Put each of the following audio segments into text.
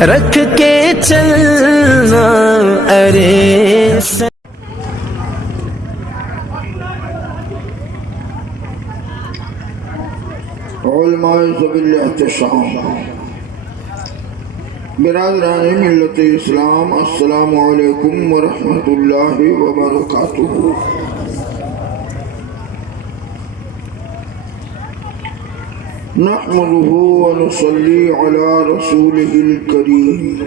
رکھ کے چلنا ارے علماء ذوی الاحتشام، برادران ملت اسلام، السلام علیکم ورحمۃ اللہ وبرکاتہ۔ نحمده ونصلي على رسوله الكريم،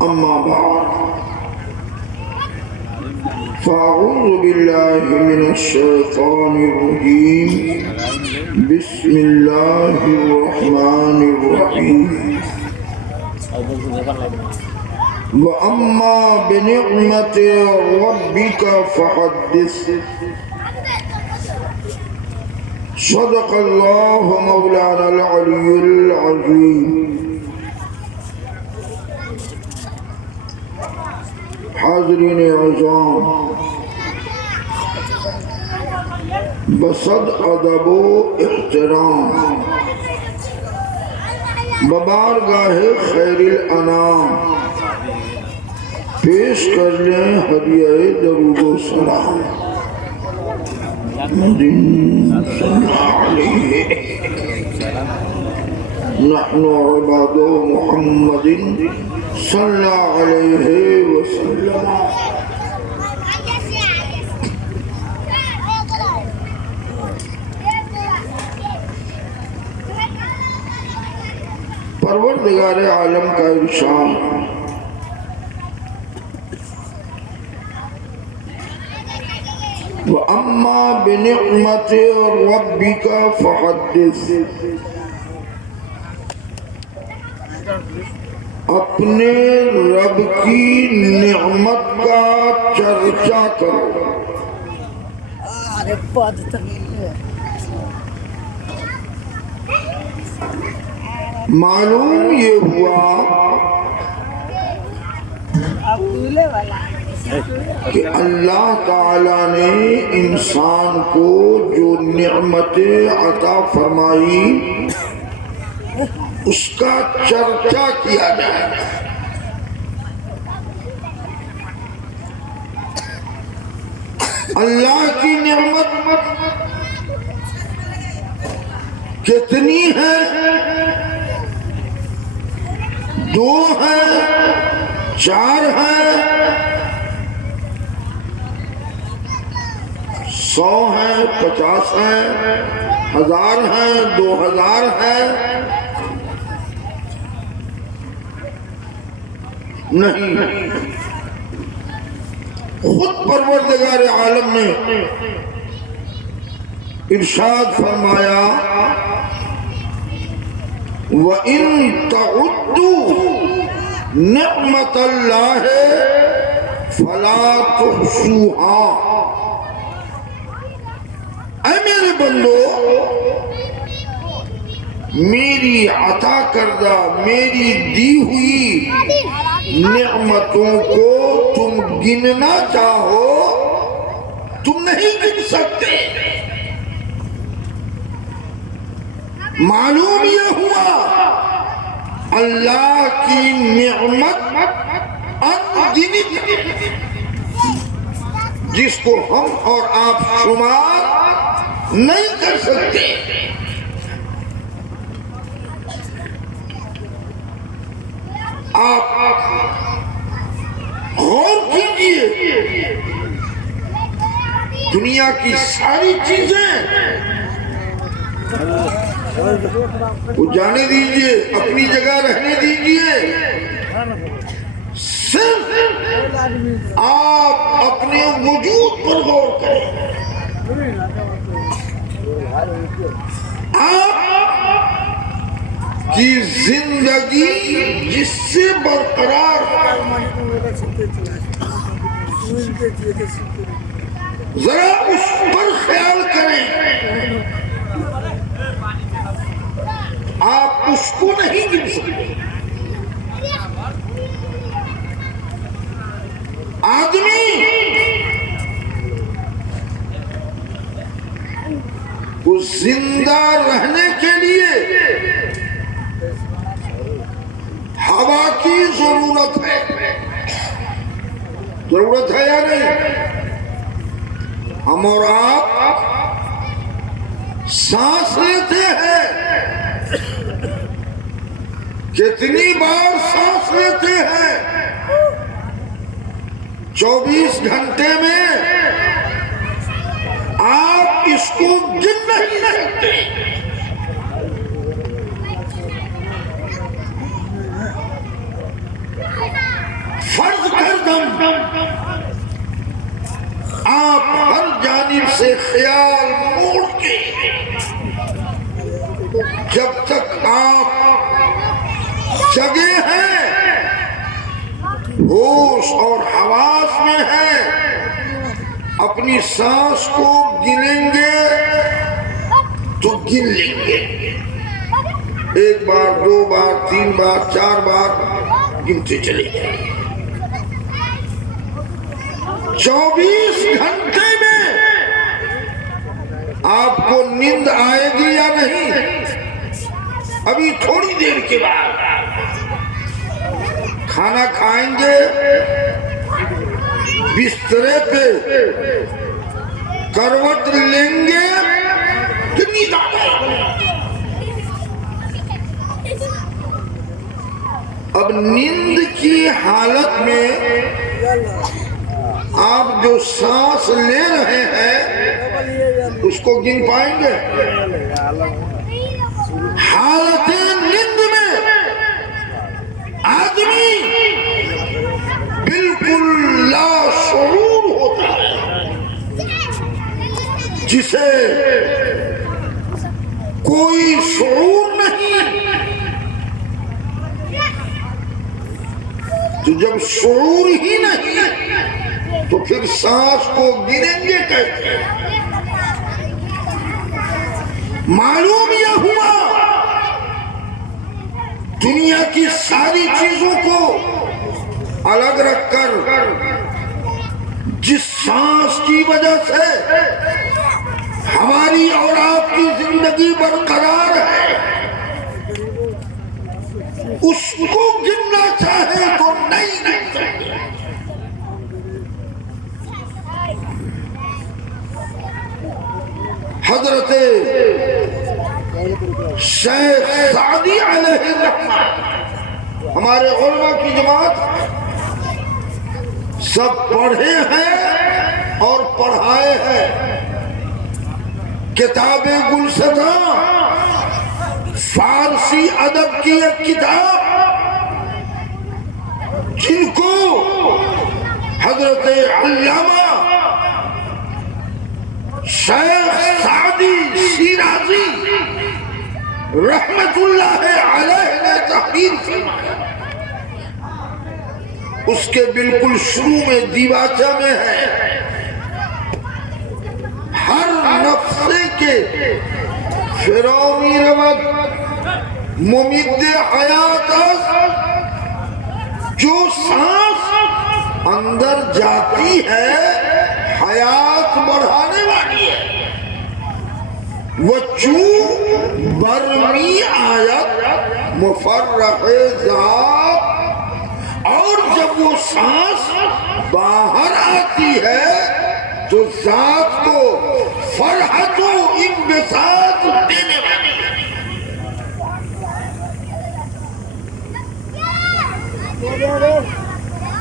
اما بعد، فاعوذ باللہ من الشیطان الرجیم، بسم اللہ الرحمن الرحیم۔ وَأَمَّا بِنِعْمَةِ رَبِّكَ فَحَدِّثْ۔ صدق اللہ مولانا العلی العظیم۔ حاضرین عظام، بصد ادب و احترام، ببارگاہ خیر الانام پیش کر لیں ہدیہ درود و سلام۔ صلی علیہ نحن عباد محمد صلی علیہ وسلم۔ پروردگار عالم کا ارشاد، وَأَمَّا بِنِعْمَةِ رَبِّكَ فَحَدِّثْ۔ اپنے رب کی نعمت کا چرچا کرو۔ معلوم یہ ہوا کہ اللہ تعالیٰ نے انسان کو جو نعمتیں عطا فرمائی اس کا چرچا کیا جائے۔ اللہ کی نعمت کتنی ہے؟ دو ہیں، چار ہیں، 100 ہیں، 50 ہیں، 1000 ہیں، 2000 ہیں؟ نہیں، خود پروردگار عالم نے ارشاد فرمایا، وَإِن تَعُدُّوا نِعْمَةَ اللَّهِ فَلَا تُحْصُوهَا۔ اے میرے بندو، میری عطا کردہ، میری دی ہوئی نعمتوں کو تم گننا چاہو تم نہیں گن سکتے۔ معلوم یہ ہوا اللہ کی نعمت انگنت ہے، جس کو ہم اور آپ شمار نہیں کر سکتے۔ آپ غور کیجئے، دنیا کی ساری چیزیں وہ جانے دیجئے، اپنی جگہ رہنے دیجئے، صرف آپ اپنے وجود پر غور کریں۔ آپ کی زندگی جس سے برقرار ذرا اس پر خیال کریں۔ آپ اس کو نہیں گن سکتے۔ آدمی کو زندہ رہنے کے لیے ہوا کی ضرورت ہے. ضرورت ہے یا نہیں؟ ہم اور آپ سانس لیتے ہیں. کتنی بار سانس لیتے ہیں؟ 24 گھنٹے میں آپ اس کو گن نہیں سکتے. فرض کر دم آپ ہر جانب سے خیال موڑ کے جب تک آپ جگے ہیں، ہوش اور حواس میں ہیں، اپنی سانس کو گنیں گے تو گن لیں گے. 1 بار 2 بار 3 بار 4 بار گنتے چلے جائیں. 24 گھنٹے میں آپ کو نیند آئے گی یا نہیں؟ ابھی تھوڑی دیر کے بعد کھانا کھائیں گے، بسترے پہ کروٹ لیں گے کہ نیند آ جائے گی. اب نیند کی حالت میں آپ جو سانس لے رہے ہیں اس کو گن پائیں گے؟ حالت نیند میں آدمی بالکل لا شعور ہوتا ہے، جسے کوئی شعور نہیں. تو جب شعور ہی نہیں تو پھر سانس کو گنیں گے کیسے؟ معلوم یہ ہوا دنیا کی ساری چیزوں کو الگ رکھ کر جس سانس کی وجہ سے ہماری اور آپ کی زندگی برقرار ہے، اس کو گننا چاہے تو نہیں گن سکتے. حضرت شیخ سعدی علیہ الرحمہ، ہمارے علماء کی جماعت سب پڑھے ہیں اور پڑھائے ہیں. کتاب گلستاں فارسی ادب کی ایک کتاب، جن کو حضرت علامہ شیخ سعدی شیرازی رحمت اللہ علیہ نے تحریر فرمایا. اس کے بالکل شروع میں دیباچہ میں ہے، ہر نفس کے فرعونی روت ممد حیات جو سانس اندر جاتی ہے حیات بڑھانے والی ہے. وہ چون برمی آیت مفرق ذات، اور جب وہ سانس باہر آتی ہے تو ذات کو فرحت و انبساط دینے والی ہے.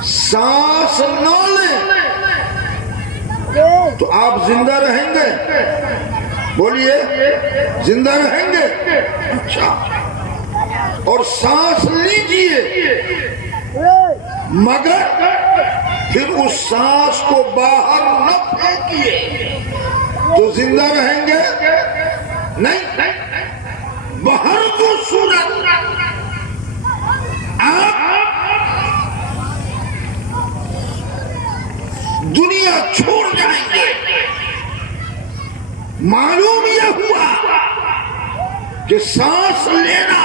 سانس نہ لیں تو آپ زندہ رہیں گے؟ بولیے، زندہ رہیں گے؟ اچھا. اور سانس لیجئے مگر پھر اس سانس کو باہر نہ پھینکیے تو زندہ رہیں گے؟ نہیں. باہر کو صورت آپ دنیا چھوڑ جائیں گے. معلوم یہ ہوا کہ سانس لینا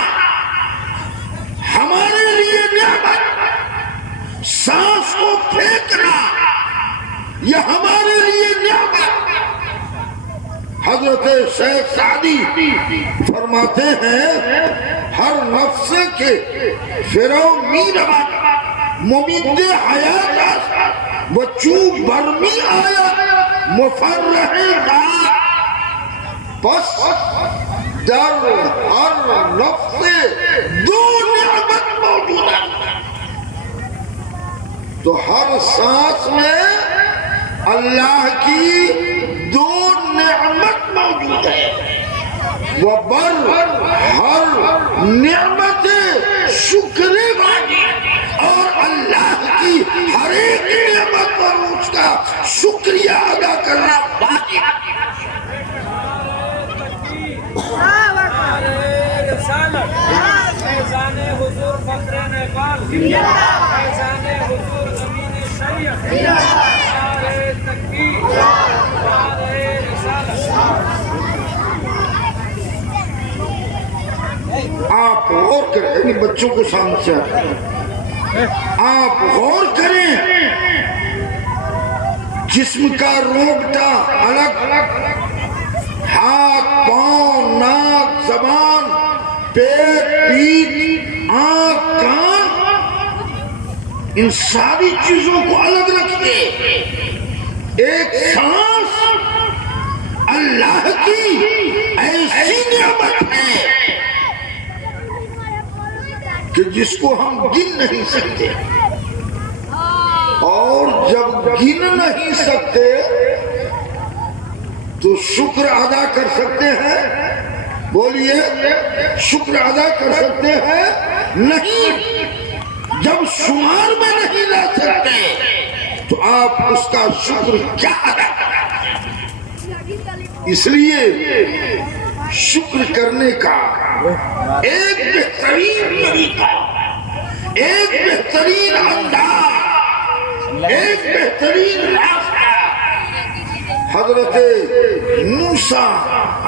ہمارے لیے نعمت، سانس کو پھینکنا یہ ہمارے لیے نعمت. حضرت شیخ سعدی فرماتے ہیں ہر نفس کے فرو میرا ممید حیات وچو برمی آیا مفرح دا پس در ہر نفس دو نعمت موجود ہے. تو ہر سانس میں اللہ کی دو نعمت موجود ہے. وبر ہر نعمت شکر والی اور اللہ کی ہر ایک نعمت پر اس کا شکریہ ادا کرنا واجب. فیضان حضور فخر نیپال، فیضان حضور زمین شریعت، نعرہ تکبیر، نعرہ رسالت. آپ غور کریں، ان بچوں کو سامنے سے آپ غور کریں. جسم کا روبٹا الگ، ہاتھ پاؤں ناک زبان پیٹ پیٹھ آنکھ کان، ان ساری چیزوں کو الگ رکھیے. ایک سانس اللہ کی ایسی نعمت ہے کہ جس کو ہم گن نہیں سکتے، اور جب گن نہیں سکتے تو شکر ادا کر سکتے ہیں. بولیے شکر ادا کر سکتے ہیں؟ نہیں. جب شمار میں نہیں لا سکتے تو آپ اس کا شکر کیا ادا کریں؟ اس لیے شکر کرنے کا ایک بہترین طریقہ، ایک بہترین انداز، ایک بہترین راستہ حضرت موسیٰ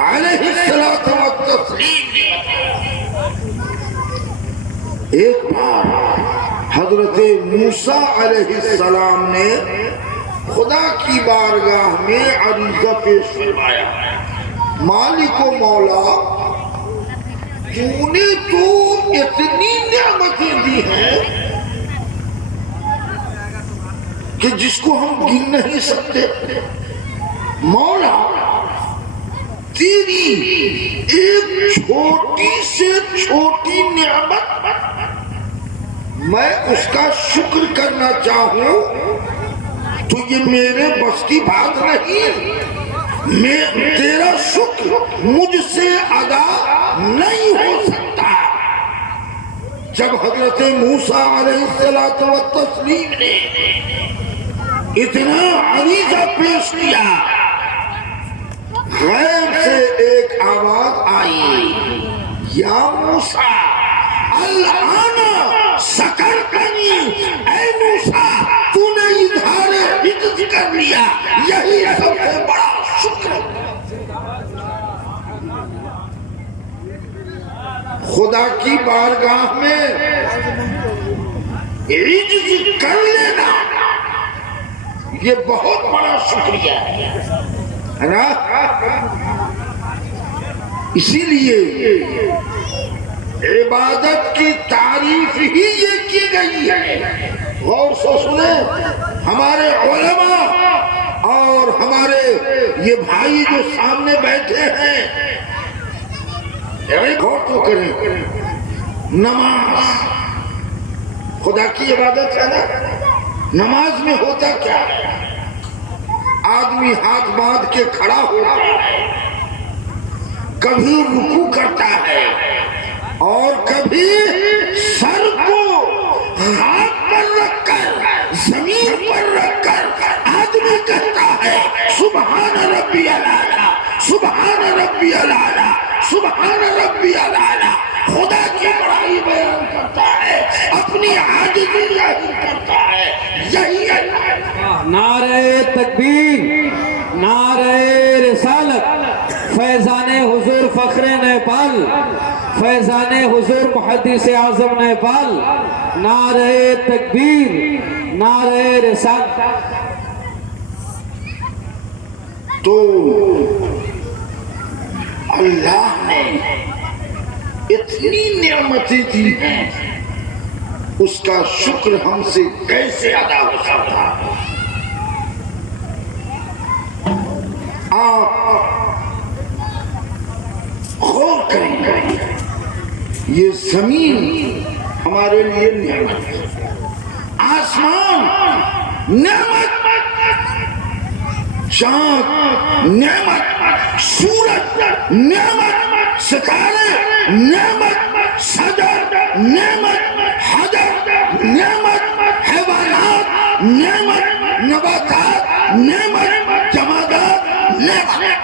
علیہ السلام. ایک بار حضرت موسیٰ علیہ السلام نے خدا کی بارگاہ میں عریضہ پیش فرمایا، مالک و مولا تو نے تو اتنی نعمتیں دی ہیں کہ جس کو ہم گن نہیں سکتے. مولا تیری ایک چھوٹی سے چھوٹی نعمت میں اس کا شکر کرنا چاہوں تو یہ میرے بس کی بات نہیں. تیرا شکر مجھ سے ادا نہیں ہو سکتا. جب حضرت موسیٰ علیہ السلام نے اتنا عریضہ پیش کیا، غیب سے ایک آواز آئی، یا موسیٰ الآن سکرتنی، اے موسیٰ تو نے اظہار عجز کر لیا، یہی سب سے بڑا شکر. خدا کی بارگاہ میں عجز کر لینا یہ بہت بڑا شکریہ ہے نا. اسی لیے عبادت کی تعریف ہی یہ کی گئی ہے. غور سے سنیں ہمارے علماء اور ہمارے یہ بھائی جو سامنے بیٹھے ہیں، غور تو کریں. نماز خدا کی عبادت ہے نا. نماز میں ہوتا کیا ہے؟ آدمی ہاتھ باندھ کے کھڑا ہوتا ہے، کبھی رکوع کرتا ہے اور کبھی سر کو ہاتھ پر رکھ کر زمین پر رکھ کر آدمی کہتا ہے سبحان ربی الاعلی، سبحان ربی الاعلی، سبحان ربی الاعلی. خدا کی بڑائی بیان کرتا ہے، اپنی عاجزی ظاہر کرتا ہے. یہی ہے نعرہ تکبیر، نعرہ رسالت، فیضان حضور فخر نیپال، فیضان حضور محدث اعظم نیپال. نعرہ تکبیر، نعرہ رسالت. تو اللہ نے اتنی نعمتیں دی ہیں، اس کا شکر ہم سے کیسے ادا ہو سکتا ہے؟ آپ غور کریں، یہ زمین ہمارے لیے نعمت ہے، آسمان نعمت، چاند نعمت، سورج نعمت، ستارے نعمت، شجر نعمت، حجر نعمت، حیوانات نعمت، نباتات نعمت، جمادات نعمت،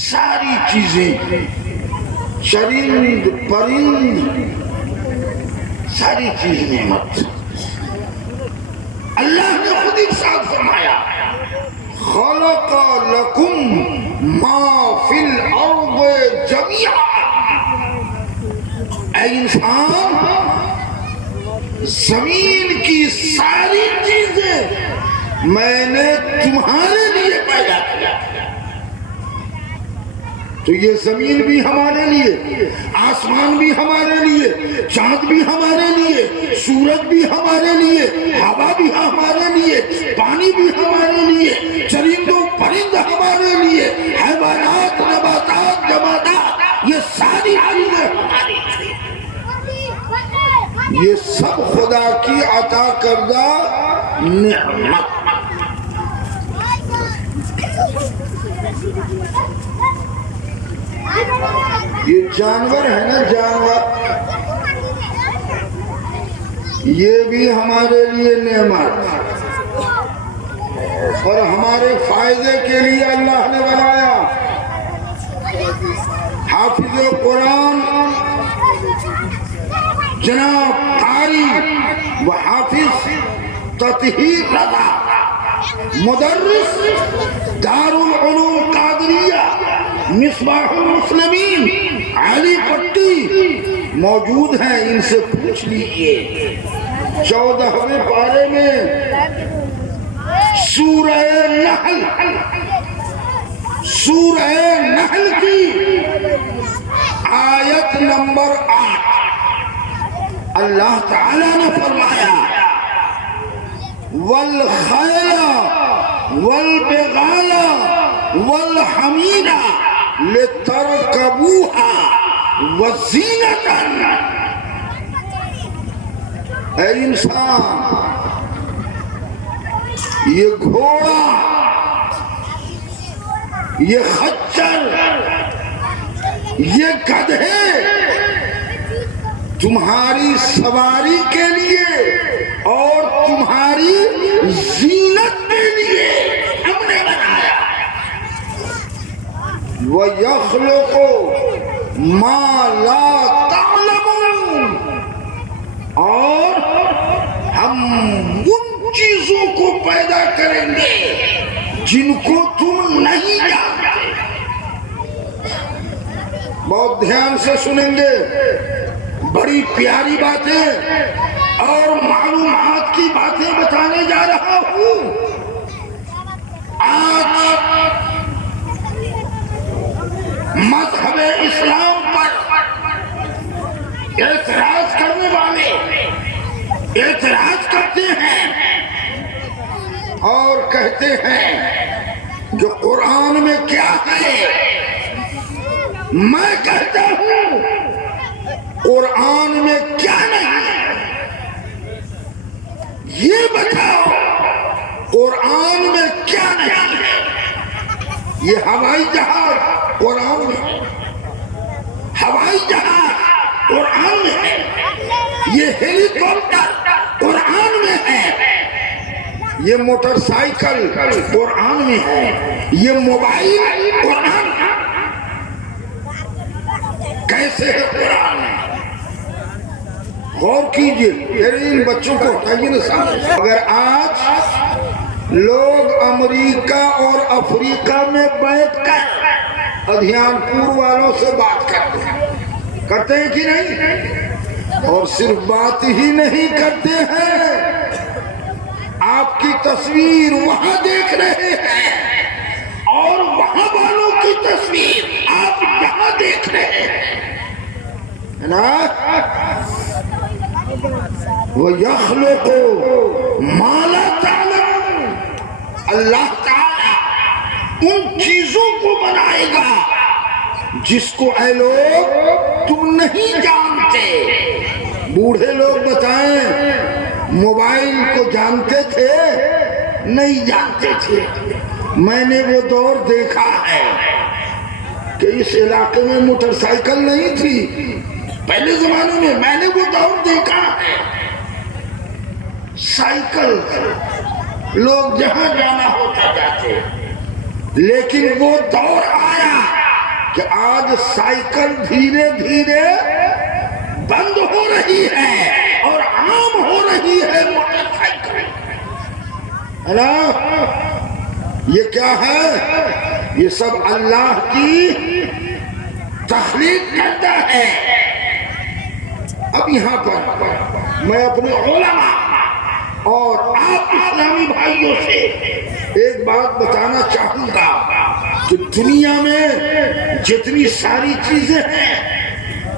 ساری چیزیں، چرند پرند، ساری چیز نعمت۔ اللہ نے خود ارشاد فرمایا خلق لکم ما فی الارض جمیعا، اے انسان زمین کی ساری چیزیں میں نے تمہارے لیے پیدا کیا۔ تو یہ زمین بھی ہمارے لیے، آسمان بھی ہمارے لیے، چاند بھی ہمارے لیے، سورج بھی ہمارے لیے، ہوا بھی ہمارے لیے، پانی بھی ہمارے لیے، چرند و پرند ہمارے لیے، حیوانات، نباتات، جمادات، یہ ساری چیزیں ہماری، یہ سب خدا کی عطا کردہ نعمت۔ یہ جانور ہے نا، جانور، یہ بھی ہمارے لیے نعمت اور ہمارے فائدے کے لیے اللہ نے بنایا۔ حافظ قرآن جناب قاری و حافظ تطہیر رضا، مدرس دارالعلوم قادریہ مصباح المسلمین علی پٹی موجود ہیں، ان سے پوچھ لیجئے 14ویں پارے میں سورہ نحل کی آیت نمبر 8 اللہ تعالیٰ نے فرمایا والخیل والبغال والحمیر لترکبوها وزینۃ۔ اے انسان، یہ گھوڑا، یہ خچر، یہ گدھے تمہاری سواری کے لیے اور تمہاری زینت کے لیے ہم نے بنایا۔ وَيَخْلُقُ مَا لَا تَعْلَمُونَ، اور ہم ان چیزوں کو پیدا کریں گے جن کو تم نہیں جانتے۔ بہت دھیان سے سنیں گے، بڑی پیاری باتیں اور معلومات کی باتیں بتانے جا رہا ہوں۔ آج مذہب اسلام پر اعتراض کرنے والے اعتراض کرتے ہیں اور کہتے ہیں کہ قرآن میں کیا ہے۔ میں کہتا ہوں قرآن میں کیا نہیں ہے، یہ بتاؤ قرآن میں کیا نہیں ہے۔ یہ ہوائی جہاز قرآن میں ہے، ہوائی جہاز قرآن میں ہے، یہ ہیلی کاپٹر قرآن میں ہے، یہ موٹر سائیکل قرآن میں ہے، یہ موبائل قرآن ہے۔ کیسے ہے قرآن میں؟ غور کیجئے، میرے ان بچوں کو ہٹائیے نا سامنے۔ اگر آج لوگ امریکہ اور افریقہ میں بیٹھ کر ادھیان پور والوں سے بات کرتے ہیں کہ نہیں؟ اور صرف بات ہی نہیں کرتے ہیں، آپ کی تصویر وہاں دیکھ رہے ہیں اور وہاں والوں کی ہے نا؟ وَيَخْلُقُ مَا لَا تَعْلَمُونَ، اللہ تعالیٰ ان چیزوں کو بنائے گا جس کو اے لوگ تم نہیں جانتے۔ بوڑھے لوگ بتائیں موبائل کو جانتے تھے؟ نہیں جانتے تھے۔ میں نے وہ دور دیکھا ہے کہ اس علاقے میں موٹر سائیکل نہیں تھی پہلے زمانے میں نے وہ دور دیکھا ہے۔ سائیکل لوگ جہاں جانا ہوتا جاتے، لیکن وہ دور آیا کہ آج سائیکل دھیرے دھیرے بند ہو رہی ہے اور عام ہو رہی ہے موٹر سائیکل، ہے نا؟ یہ کیا ہے؟ یہ سب اللہ کی تخلیق کرتا ہے۔ اب یہاں پر میں اپنے علماء اور آپ اسلامی بھائیوں سے ایک بات بتانا چاہوں گا کہ دنیا میں جتنی ساری چیزیں ہیں،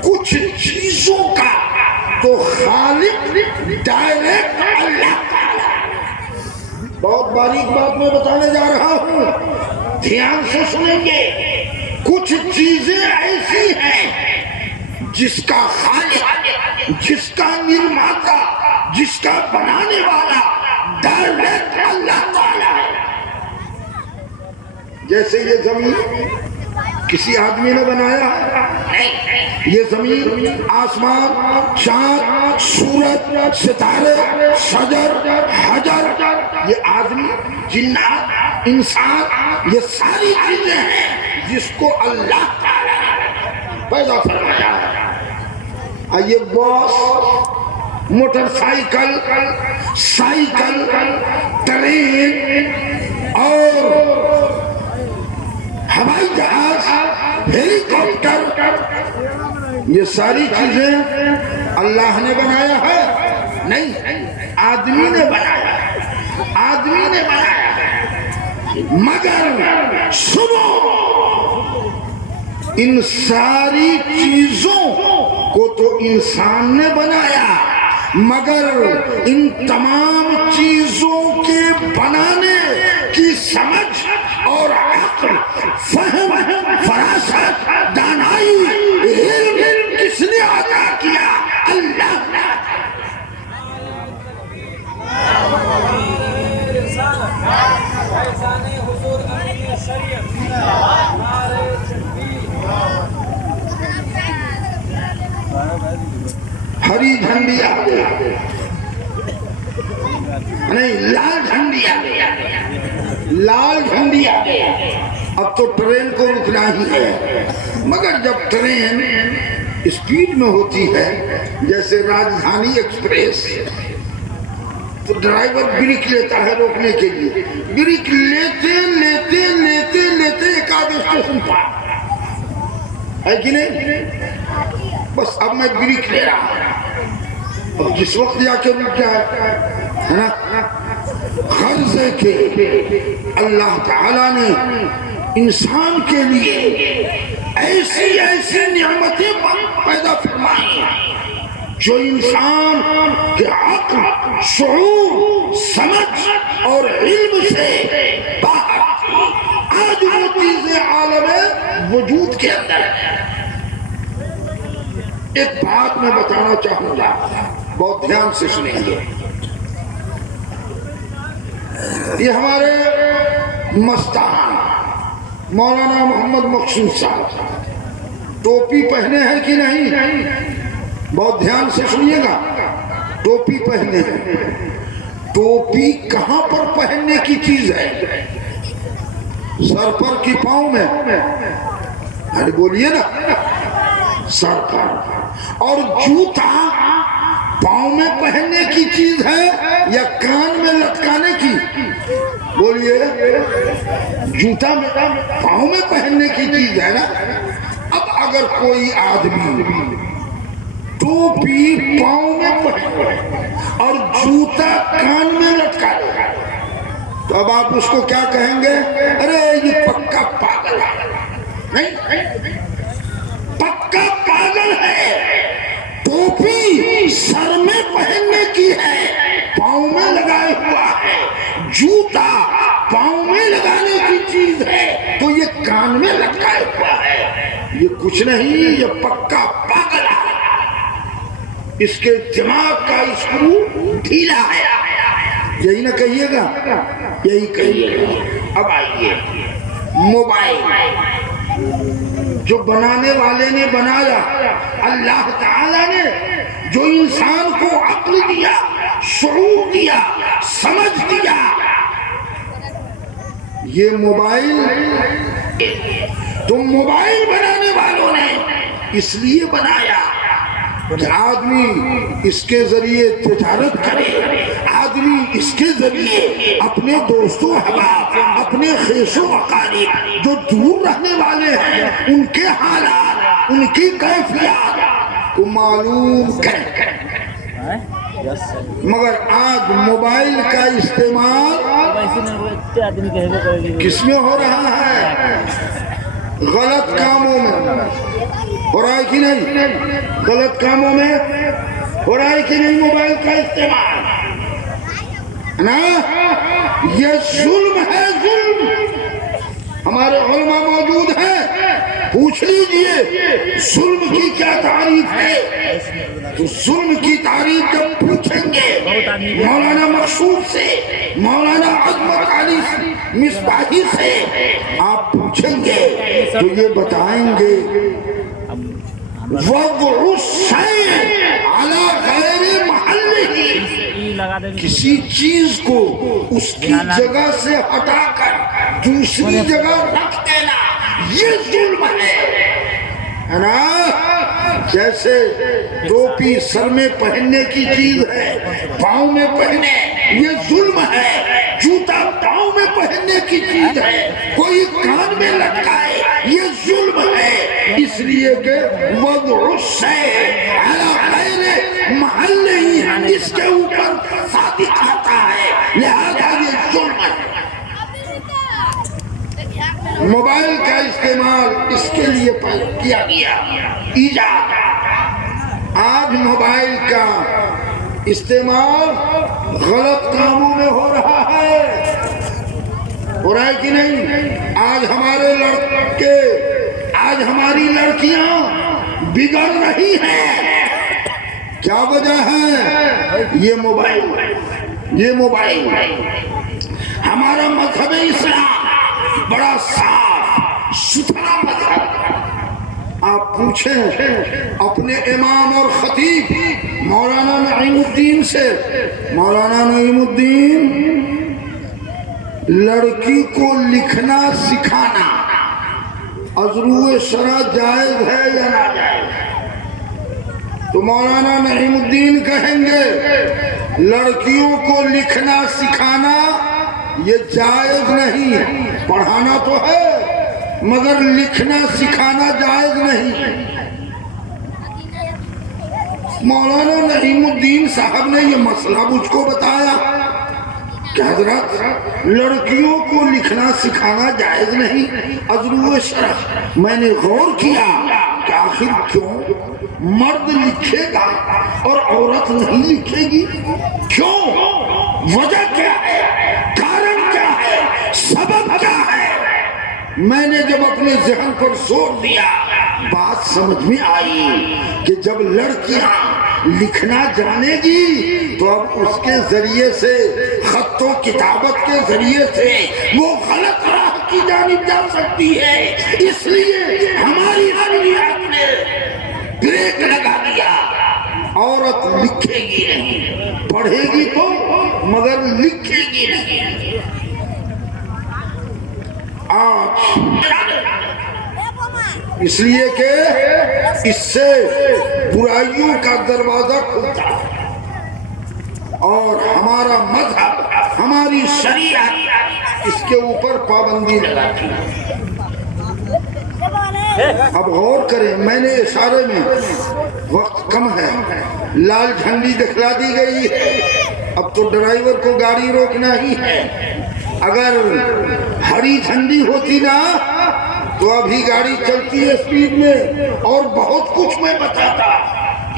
کچھ چیزوں کا تو خالق ڈائریکٹ اللہ تعالیٰ۔ بہت باریک بات میں بتانے جا رہا ہوں، دھیان سے سنیں گے۔ کچھ چیزیں ایسی ہیں جس کا خالق، جس کا نرماتا، جس کا بنانے والا ڈائریکٹ اللہ تعالیٰ ہے۔ جیسے یہ زمین کسی آدمی نے بنایا ہے؟ یہ زمین، آسمان، چاند، سورج، ستارے، شجر، حجر، یہ آدمی، جنات، انسان، یہ ساری چیزیں ہیں جس کو اللہ تعالیٰ نے پیدا فرمایا ہے۔ یہ بس، موٹر سائیکل، سائیکل، ٹرین اور ہوائی جہاز، ہیلی کاپٹر، یہ ساری چیزیں اللہ نے بنایا ہے؟ نہیں، آدمی نے بنایا ہے، آدمی نے بنایا ہے۔ مگر سنو، ان ساری چیزوں کو تو انسان نے بنایا، مگر ان تمام چیزوں کے بنانے کی سمجھ اور عقل، فہم، فراست، دانائی، علم کس نے عطا کیا؟ اللہ نے۔ ہری جھنڈی آ گئی، نہیں لال جھنڈی آ گئی، لال جھنڈی آ گئی۔ اب تو ٹرین کو رکنا ہی ہے، مگر جب ٹرین اسپیڈ میں ہوتی ہے جیسے راجدھانی ایکسپریس، تو ڈرائیور بریک لیتا ہے روکنے کے لیے، بریک لیتے لیتے لیتے لیتے ایک آدھ اسٹیشن پار ہے کہ نہیں؟ بس اب میں بریک لے رہا ہوں، اب جس وقت جا کے رک جائے، ہے نا؟ غرض ہے کہ اللہ تعالیٰ نے انسان کے لیے ایسی ایسی نعمتیں پیدا فرمائی جو انسان کے عقل، شعور، سمجھ اور علم سے باہر تھی۔ آج وہ چیزیں عالم وجود کے اندر ہیں۔ ایک بات میں بتانا چاہوں گا، بہت دھیان سے سنیں گے۔ یہ ہمارے مستان مولانا محمد مقصود صاحب ٹوپی پہنے ہیں کہ نہیں؟ بہت دھیان سے سنیے گا، ٹوپی پہنے ہیں۔ ٹوپی کہاں پر پہننے کی چیز ہے؟ سر پر کی پاؤں میں؟ ارے بولیے نا، سر پر۔ اور جوتا پاؤں میں پہننے کی چیز ہے یا کان میں لٹکانے کی؟ بولیے، جوتا میں پاؤں میں پہننے کی چیز ہے نا۔ اب اگر کوئی آدمی ٹوپی پاؤں میں پہنے اور جوتا کان میں لٹکا لے تو اب آپ اس کو کیا کہیں گے؟ ارے یہ پکا پاگل ہے۔ نہیں، پکا پاگل ہے۔ جوتا پاؤں میں لگانے کی چیز ہے تو یہ کان میں لٹکائے ہوا ہے، یہ کچھ نہیں، یہ پکا پاگل ہے، اس کے دماغ کا اسکرو ڈھیلا ہے۔ یہی نہ کہیے گا، یہی کہیے گا۔ اب آئیے، موبائل جو بنانے والے نے بنایا، اللہ تعالیٰ نے جو انسان کو عقل دیا، شعور دیا، سمجھ دیا، یہ موبائل تو موبائل بنانے والوں نے اس لیے بنایا کہ آدمی اس کے ذریعے تجارت کرے، آدمی اس کے ذریعے اپنے دوستوں احباب، اپنے خیش و اقارب جو دور رہنے والے ہیں ان کے حالات، ان کی کیفیات کو معلوم کرے۔ مگر آج موبائل کا استعمال کس میں ہو رہا ہے؟ غلط کاموں میں ہو رہا ہے کہ نہیں؟ غلط کاموں میں ہو رہا ہے کہ نہیں موبائل کا استعمال؟ نا یہ ظلم ہے، ظلم۔ ہمارے علماء موجود ہیں، پوچھ لیجئے ظلم کی کیا تعریف ہے؟ تو ظلم کی تعریف جب پوچھیں گے مولانا مقصود سے، مولانا عظمت علی مصباحی سے آپ پوچھیں گے تو یہ بتائیں گے وضع الشیء علی غیر محلہ، کسی چیز کو اس کی جگہ سے ہٹا کر دوسری جگہ رکھ دینا، یہ ظلم ہے نا۔ جیسے ٹوپی سر میں پہننے کی چیز ہے، پاؤں میں پہنے، یہ ظلم ہے۔ جوتا پاؤں میں پہننے کی چیز ہے، کوئی کان میں لٹکائے، یہ ظلم ہے۔ اس لیے کہ وضع الشیء علی غیر محلہ، اس کے اوپر صادق آتا ہے، لہذا یہ ظلم ہے۔ موبائل کا استعمال اس کے لیے کیا گیا، ایجاد۔ آج موبائل کا استعمال غلط کاموں میں ہو رہا ہے، ہو رہا ہے کہ نہیں؟ آج ہمارے لڑکے، آج ہماری لڑکیاں بگڑ رہی ہیں، کیا وجہ ہے؟ یہ موبائل، یہ موبائل۔ ہمارا مذہب اسلام بڑا صاف ستھرا مذہب۔ آپ پوچھیں اپنے امام اور خطیب مولانا نعیم الدین سے، مولانا نعیم الدین، لڑکی کو لکھنا سکھانا از روئے شرع جائز ہے یا ناجائز؟ تو مولانا نعیم الدین کہیں گے لڑکیوں کو لکھنا سکھانا یہ جائز نہیں، پڑھانا تو ہے مگر لکھنا سکھانا جائز نہیں۔ مولانا نعیم الدین صاحب نے یہ مسئلہ مجھ کو بتایا کہ حضرت لڑکیوں کو لکھنا سکھانا جائز نہیں ازروع شرع۔ میں نے غور کیا کہ آخر کیوں مرد لکھے گا اور عورت نہیں لکھے گی؟ کیوں؟ وجہ کیا ہے؟ کارن کیا ہے؟ سبب کیا ہے؟ میں نے جب اپنے ذہن پر زور دیا بات سمجھ میں آئی کہ جب لڑکیاں لکھنا جانے گی تو اب اس کے ذریعے سے، خط و کتابت کے ذریعے سے وہ غلط راہ کی جانب جا سکتی ہے۔ اس لیے ہماری شریعت نے بریک لگا دیا، عورت لکھے گی نہیں، پڑھے گی تو مگر لکھے گی نہیں۔ آج اس لیے کہ اس سے برائیوں کا دروازہ کھلتا ہے اور ہمارا مذہب، ہماری شریعت اس کے اوپر پابندی لگاتی ہے۔ اب غور کریں، میں نے اشارے میں، وقت کم ہے، لال جھنڈی دکھلا دی گئی ہے، اب تو ڈرائیور کو گاڑی روکنا ہی ہے۔ اگر ہری جھنڈی ہوتی نا تو ابھی گاڑی چلتی ہے اسپیڈ میں، اور بہت کچھ میں بتاتا۔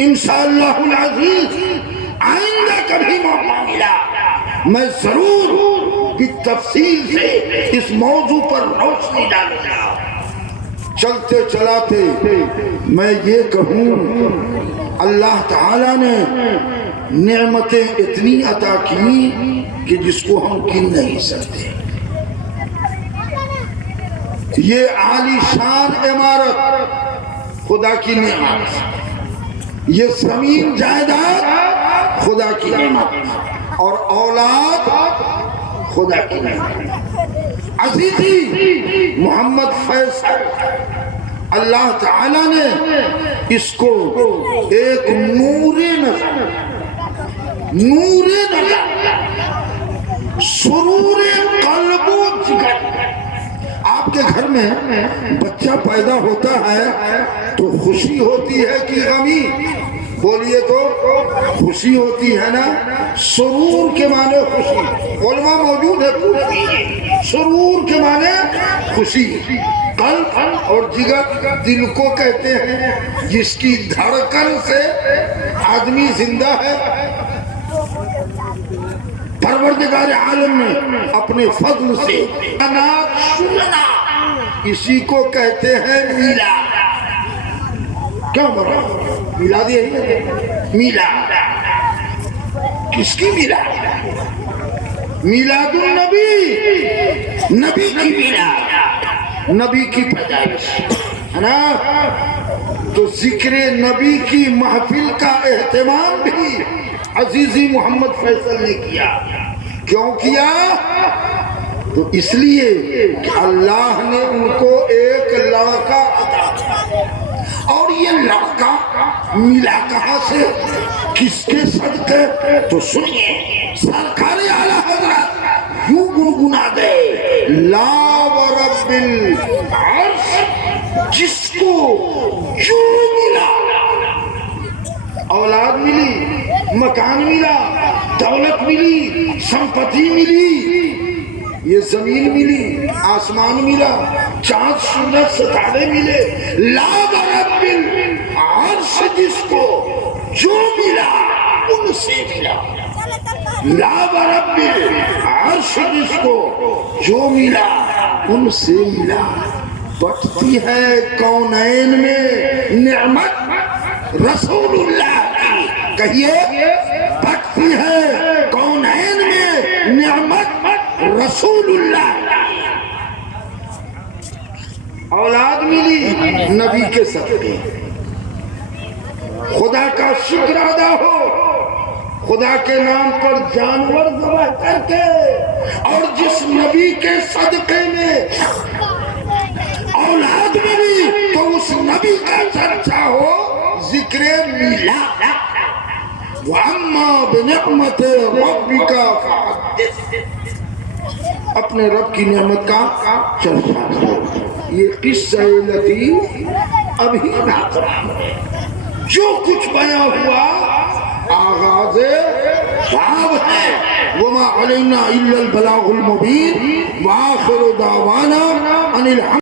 انشاءاللہ العزیز آئندہ کبھی موقع ملا میں ضرور بالتفصیل سے اس موضوع پر روشنی ڈالوں گا۔ چلتے چلاتے میں یہ کہوں، اللہ تعالیٰ نے نعمتیں اتنی عطا کی کہ جس کو ہم گن نہیں سکتے۔ یہ عالی شان عمارت خدا کی نعمت، یہ زمین جائیداد خدا کی نعمت، اور اولاد خدا کی نعمت۔ عزیزی محمد فیصل اللہ تعالیٰ نے اس کو ایک نور نظر، سرور قلب و جگر۔ آپ کے گھر میں بچہ پیدا ہوتا ہے تو خوشی ہوتی ہے کہ غمی؟ بولیے تو خوشی ہوتی ہے نا۔ سرور کے معنی خوشی، علماء موجود ہے پوچھ لیجیے، سرور کے معنی خوشی۔ قلب اور جگر دل کو کہتے ہیں، جس کی دھڑکن سے آدمی زندہ ہے۔ پروردگار عالم نے اپنے فضل سے انات سننا، اسی کو کہتے ہیں میلاد۔ کیا بڑا میلاد؟ یہی ہے میلاد۔ کس کی میلاد؟ میلاد النبی، نبی کی میلاد، نبی کی پیدائش ہے نا۔ تو ذکر نبی کی محفل کا اہتمام بھی عزیزی محمد فیصل نے کیا۔ کیوں کیا؟ تو اس لیے کہ اللہ نے ان کو ایک لڑکا عطا کیا، اور یہ لڑکا ملا کہاں سے، کس کے صدقے؟ تو سنیے، سرکار اعلیٰ حضرت یوں گنگنا گئے، لا ورب العرش، جس کو جو ملا، اولاد ملی، مکان ملا، دولت ملی، سمپتی ملی، یہ زمین ملی، آسمان ملا، چاند سورج ستارے ملے، لا برب العرش، جس کو جو ملا ان سے ملا، لا برب العرش، جس کو جو ملا ان سے ملا۔ بٹتی ہے کونین میں نعمت رسول اللہ کی، کہیے بٹتی ہے کونین میں نعمت رسول اللہ کی۔ اولاد ملی نبی کے صدقے، خدا کا شکر ادا ہو، خدا کے نام پر جانور ذبح کر کے، اور جس نبی کے صدقے میں اولاد ملی تو اس نبی کا چرچا ہو، ذکر میلاد۔ وَأَمَّا بِنِعْمَتِ رَبِّكَ فَحَدِّثْ، اپنے رب کی نعمت کا چرچا کرو۔ یہ قصہ لطیف ابھی ناقرام ہے، جو کچھ بیان ہوا آغاز باب ہے۔ وَمَا عَلَيْنَا إِلَّا الْبَلَاغُ الْمُبِينُ وَآخِرُ دَعْوَانَا أَنِ الْحَمْدُ